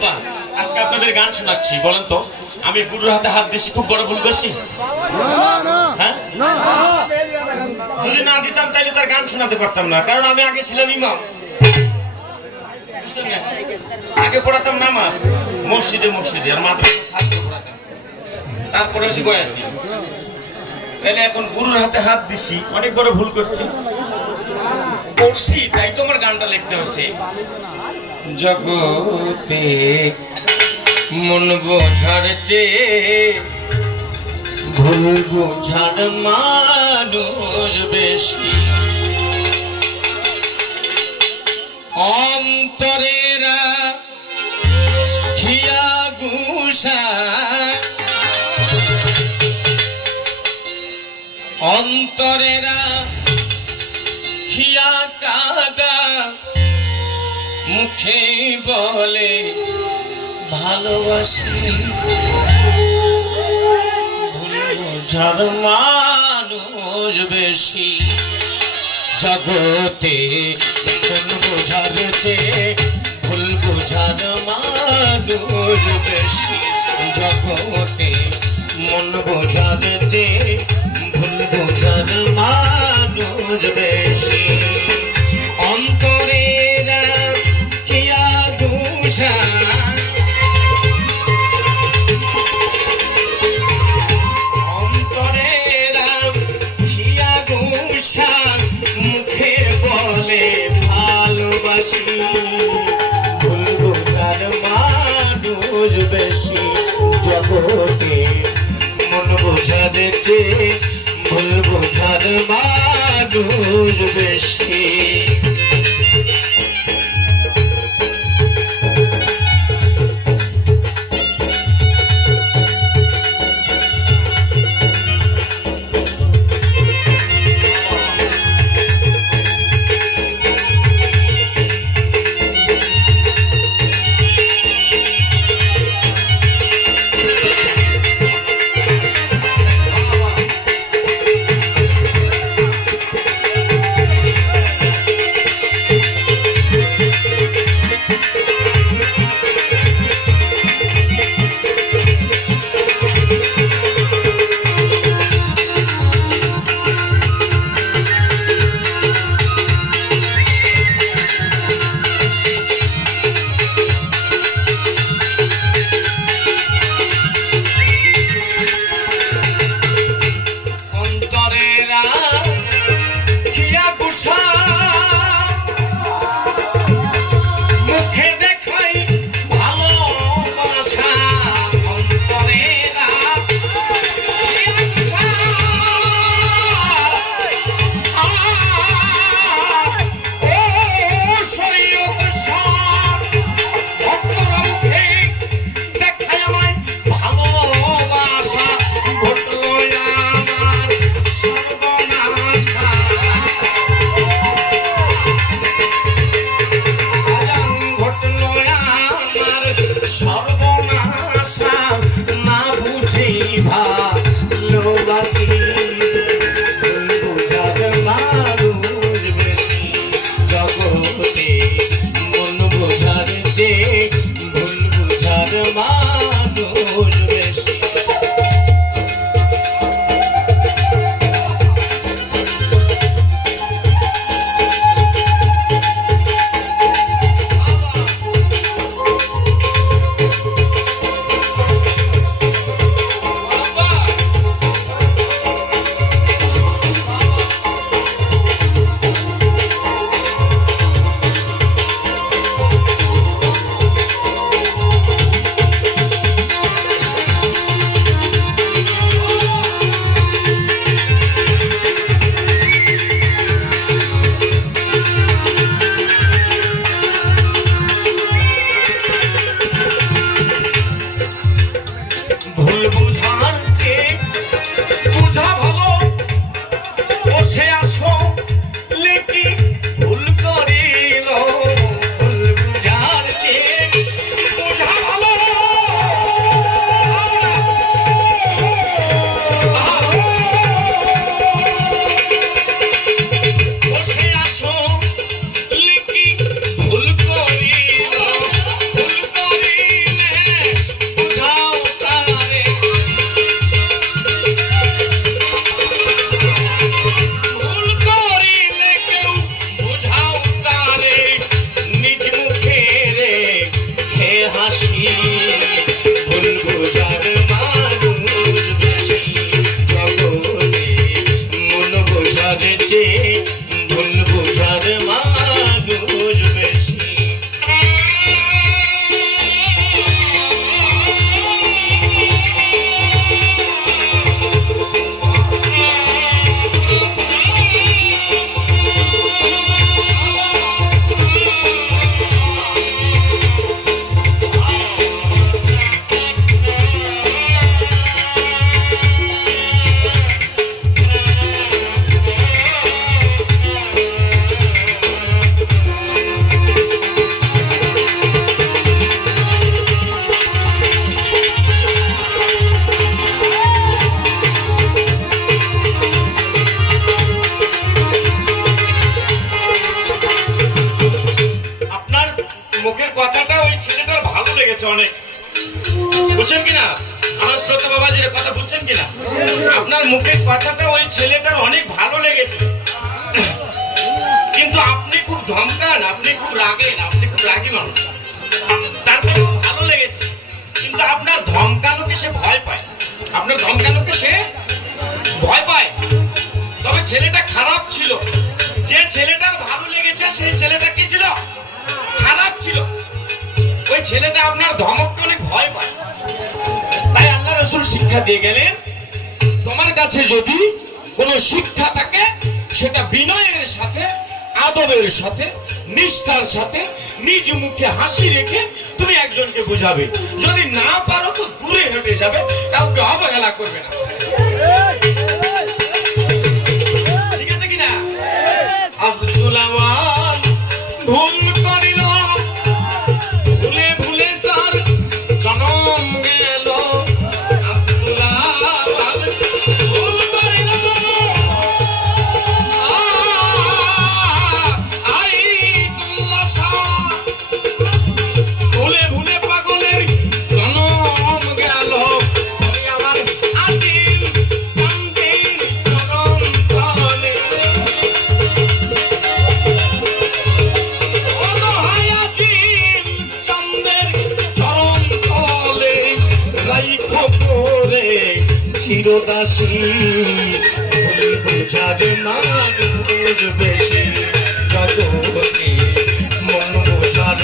আব্বা আজকে আপনাদের গান শোনাচ্ছি, বলেন তো। আমি গুরুর হাতে হাত দিছি, খুব বড় ভুল করছি? হ্যাঁ? যদি না দিতাম তাহলে তার গান শোনাতে পারতাম না, কারণ আমি আগে ছিলাম ইমাম। আগে পড়াতাম নামাজ, মসজিদে মসজিদে, আর মাদ্রাসা তারপরে হচ্ছে বয়াতি তাহলে এখন গুরুর হাতে হাত দিছি, অনেক বড় ভুল করছি। করছি তাই তো আমার গানটা লিখতে হচ্ছে জগতে মন বোঝার চেয়ে ভুল বোঝার মানুষ বেশি। অন্তরেরা খিয়া গুসা ভালোবাসি। ভুল বোঝার মানুষ বেশি। জগতে ভুল বোঝার চেয়ে ভুল বোঝার মানুষ বেশি। জগতে মন বোঝার বোঝার চেয়ে ভুল বোঝার মানুষ বেশি বুঝছেন কিনা? আমার শ্রোতা বাবাজির কথা বুঝছেন কিনা? আপনার মুখের কথাটা ওই ছেলেটার অনেক ভালো লেগেছে। কিন্তু আপনি খুব ধমকান, আপনি খুব রাগেন, আপনি খুব রাগি মানুষ। তারপরে ভালো লেগেছে। কিন্তু আপনার ধমকানোকে সে ভয় পায়। আপনার ধমকানোকে সে ভয় পায়। তবে ছেলেটা খারাপ ছিল। যে ছেলেটার ভালো লেগেছে, সেই ছেলেটা কি ছিল? খারাপ ছিল। ওই ছেলেটা আপনার ধমককে অনেক ভয় পায়। তাই আল্লাহ রসুল শিক্ষা দিয়ে গেলেন, তোমার কাছে যদি কোনো শিক্ষা থাকে, সেটা বিনয়ের সাথে, আদবের সাথে, নিষ্ঠার সাথে, নিজ মুখে হাসি রেখে তুমি একজনকে বুঝাবে। যদি না পারো তো দূরে হেঁটে যাবে, কাউকে অবহেলা করবে না। ভুল বুঝার মানুষ বেশি। জগতে মন বোঝার